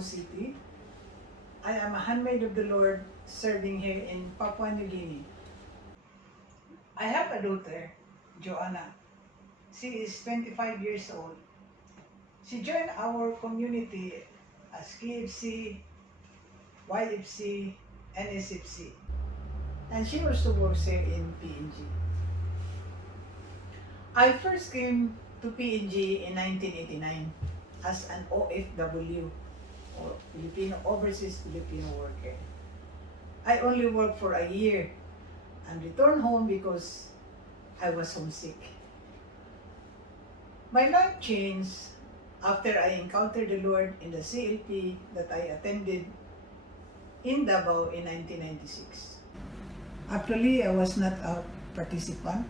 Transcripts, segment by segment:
Davao City. I am a handmaid of the Lord serving here in Papua New Guinea. I have a daughter, Joanna. She is 25 years old. She joined our community as KFC, YFC, and SFC. And she also works here in PNG. I first came to PNG in 1989 as an OFW, or Filipino Overseas Filipino Worker. I only worked for a year and returned home because I was homesick. My life changed after I encountered the Lord in the CLP that I attended in Davao in 1996. Actually, I was not a participant,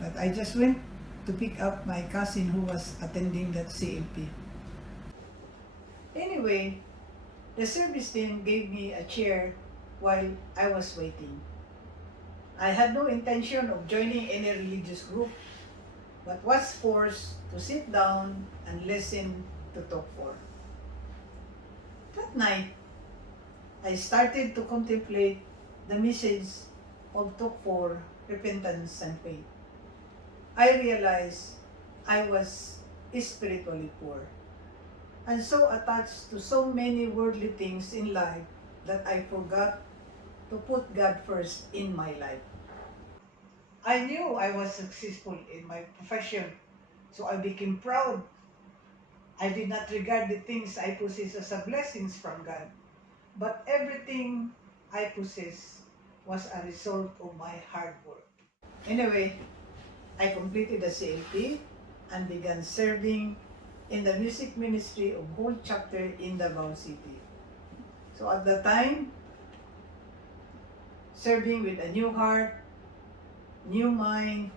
but I just went to pick up my cousin who was attending that CLP. Anyway, the service team gave me a chair while I was waiting. I had no intention of joining any religious group, but was forced to sit down and listen to Talk 4. That night, I started to contemplate the message of Talk 4, Repentance and Faith. I realized I was spiritually poor and so attached to so many worldly things in life that I forgot to put God first in my life. I knew I was successful in my profession, so I became proud. I did not regard the things I possess as a blessings from God, but everything I possess was a result of my hard work. Anyway, I completed the CLP and began serving in the music ministry of whole chapter in Davao City. So at the time, serving with a new heart, new mind,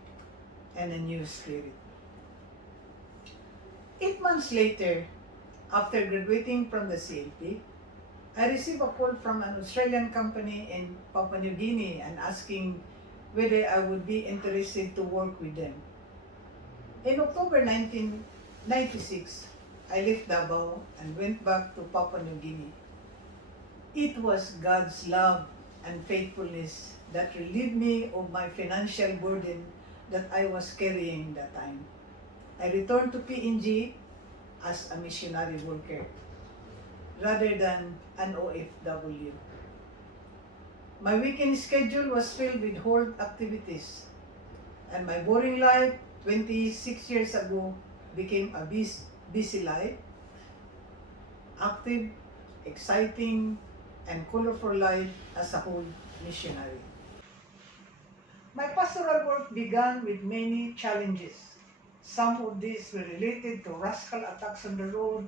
and a new spirit. 8 months later, after graduating from the CLP, I received a call from an Australian company in Papua New Guinea and asking whether I would be interested to work with them. In October 1996, I left Davao and went back to Papua New Guinea. It was God's love and faithfulness that relieved me of my financial burden that I was carrying that time. I returned to PNG as a missionary worker rather than an OFW. My weekend schedule was filled with horde activities, and my boring life 26 years ago became a busy life, active, exciting, and colorful life as a whole missionary. My pastoral work began with many challenges. Some of these were related to rascal attacks on the road,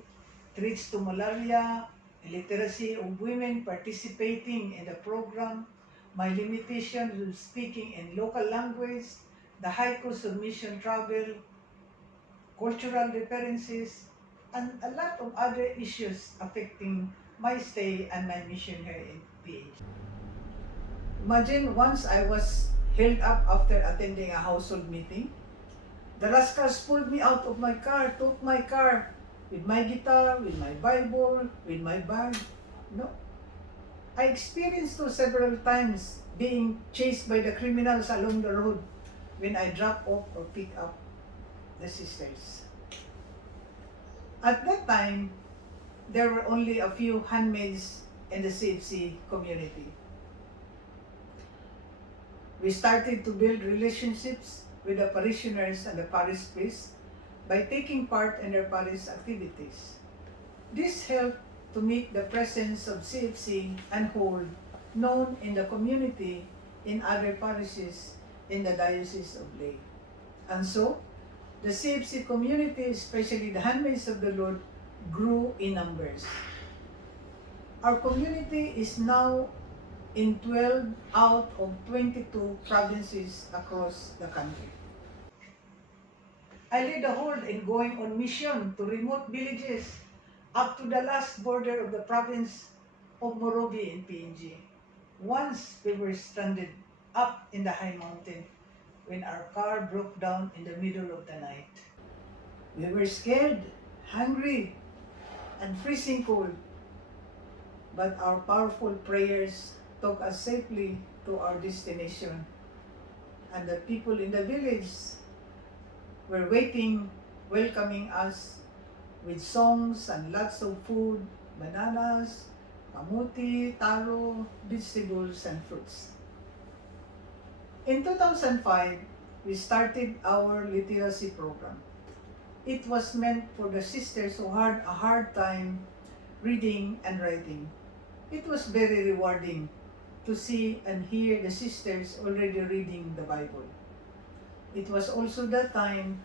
threats to malaria, illiteracy of women participating in the program, my limitations of speaking in local language, the high cost of mission travel, cultural differences, and a lot of other issues affecting my stay and my mission here in PH. Imagine once I was held up after attending a household meeting. The rascals pulled me out of my car, took my car, with my guitar, with my Bible, with my bag. No. I experienced those several times being chased by the criminals along the road when I drop off or pick up the sisters. At that time, there were only a few handmaids in the CFC community. We started to build relationships with the parishioners and the parish priests by taking part in their parish activities. This helped to make the presence of CFC and hold known in the community in other parishes in the Diocese of Ley. And so, the CFC community, especially the handmaids of the Lord, grew in numbers. Our community is now in 12 out of 22 provinces across the country. I led a horde in going on mission to remote villages up to the last border of the province of Morobe in PNG. Once we were stranded up in the high mountain when our car broke down in the middle of the night. We were scared, hungry, and freezing cold, but our powerful prayers took us safely to our destination, and the people in the village were waiting, welcoming us with songs and lots of food, bananas, kamuti, taro, vegetables, and fruits. In 2005, we started our literacy program. It was meant for the sisters who had a hard time reading and writing. It was very rewarding to see and hear the sisters already reading the Bible. It was also the time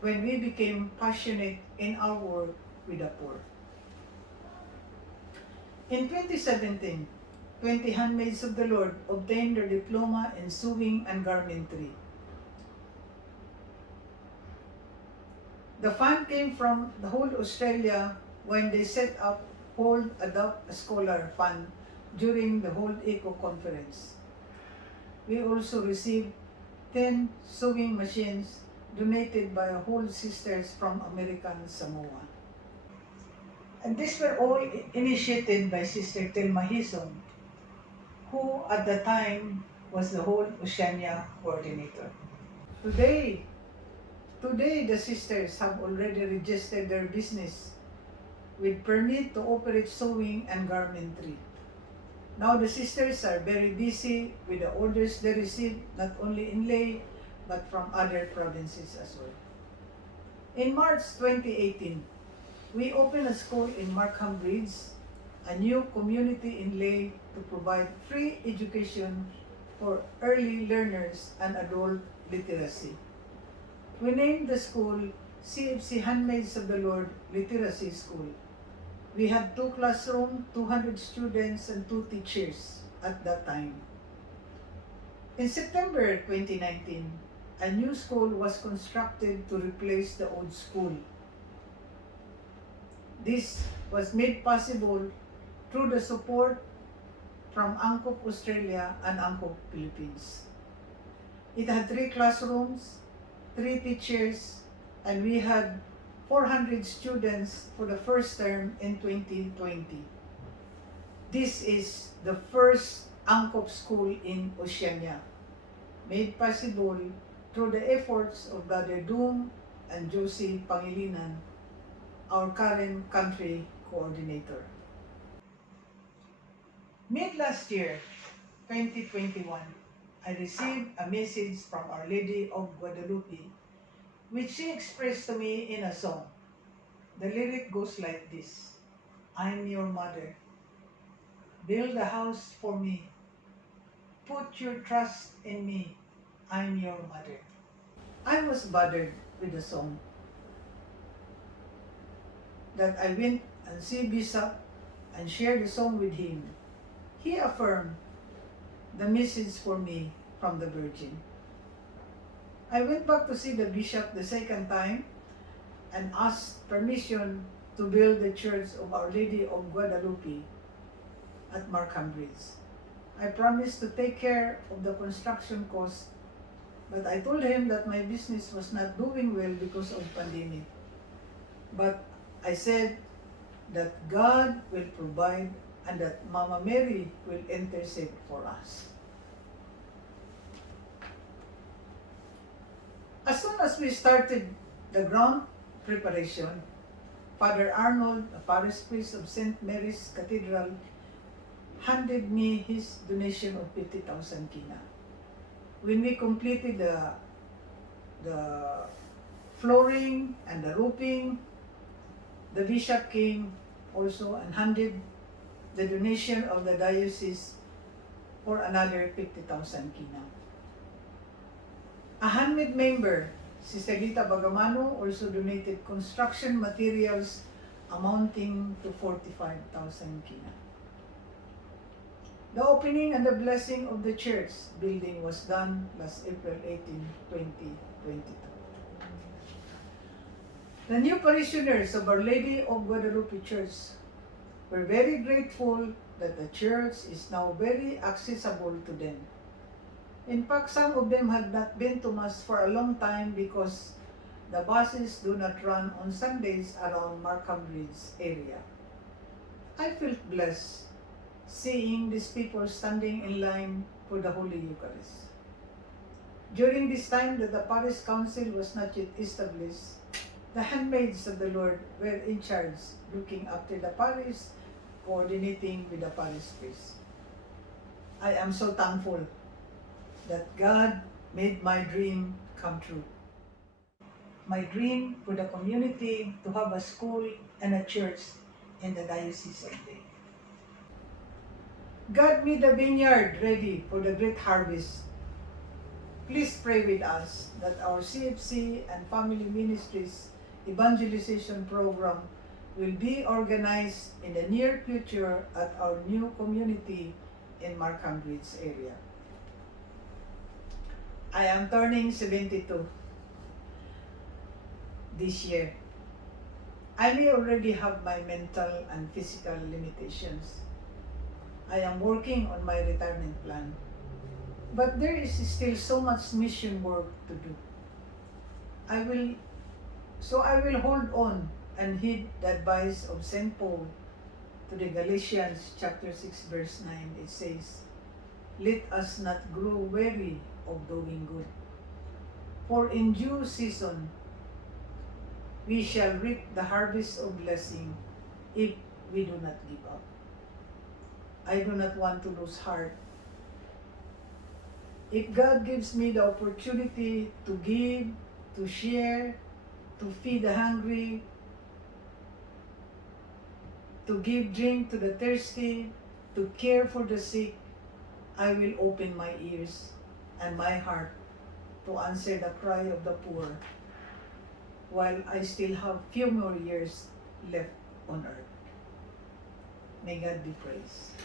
when we became passionate in our work with the poor. In 2017, 20 handmaids of the Lord obtained their diploma in sewing and garmentry. The fund came from the whole Australia when they set up Hold Adopt a Scholar Fund during the Hold Eco Conference. We also received 10 sewing machines donated by Hold Sisters from American Samoa. And these were all initiated by Sister Delma Dumas, who at the time was the whole Oceania coordinator. Today, the sisters have already registered their business with permit to operate sewing and garmentry. Now the sisters are very busy with the orders they receive not only in Ley but from other provinces as well. In March 2018, we opened a school in Markham Bridge, a new community in Ley to provide free education for early learners and adult literacy. We named the school CFC Handmaids of the Lord Literacy School. We had 2 classrooms, 200 students, and 2 teachers at that time. In September 2019, a new school was constructed to replace the old school. This was made possible through the support from ANCOP Australia and ANCOP Philippines. It had 3 classrooms, 3 teachers, and we had 400 students for the first term in 2020. This is the first ANCOP school in Oceania, made possible through the efforts of Brother Doom and Josie Pangilinan, our current country coordinator. Mid last year, 2021, I received a message from Our Lady of Guadalupe, which she expressed to me in a song. The lyric goes like this: I'm your mother. Build a house for me. Put your trust in me. I'm your mother. I was bothered with the song. That I went and see Bishop and shared the song with him. He affirmed the message for me from the Virgin. I went back to see the bishop the second time and asked permission to build the Church of Our Lady of Guadalupe at Markham Bridge. I promised to take care of the construction cost, but I told him that my business was not doing well because of pandemic. But I said that God will provide and that Mama Mary will intercede for us. As soon as we started the ground preparation, Father Arnold, a parish priest of St. Mary's Cathedral, handed me his donation of 50,000 kina. When we completed the flooring and the roofing, the bishop came also and handed the donation of the diocese for another 50,000 kina. A handmade member, Sister Rita Bagamano, also donated construction materials amounting to 45,000 kina. The opening and the blessing of the church building was done last April 18, 2022. The new parishioners of Our Lady of Guadalupe Church were very grateful that the church is now very accessible to them. In fact, some of them had not been to Mass for a long time because the buses do not run on Sundays around Markham Bridge area. I felt blessed seeing these people standing in line for the Holy Eucharist. During this time that the parish council was not yet established, the handmaids of the Lord were in charge, looking after the parish, coordinating with the parish priest. I am so thankful that God made my dream come true. My dream for the community to have a school and a church in the Diocese of Day. God made the vineyard ready for the great harvest. Please pray with us that our CFC and Family Ministries evangelization program will be organized in the near future at our new community in Markham Bridge area. I am turning 72 this year. I may already have my mental and physical limitations. I am working on my retirement plan, but there is still so much mission work to do. I will hold on and heed the advice of St. Paul to the Galatians chapter 6 verse 9. It says, "Let us not grow weary of doing good, for in due season we shall reap the harvest of blessing if we do not give up." I do not want to lose heart. If God gives me the opportunity to give, to share, to feed the hungry, to give drink to the thirsty, to care for the sick, I will open my ears and my heart to answer the cry of the poor while I still have few more years left on earth. May God be praised.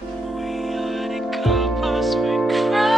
We are the couples we cry.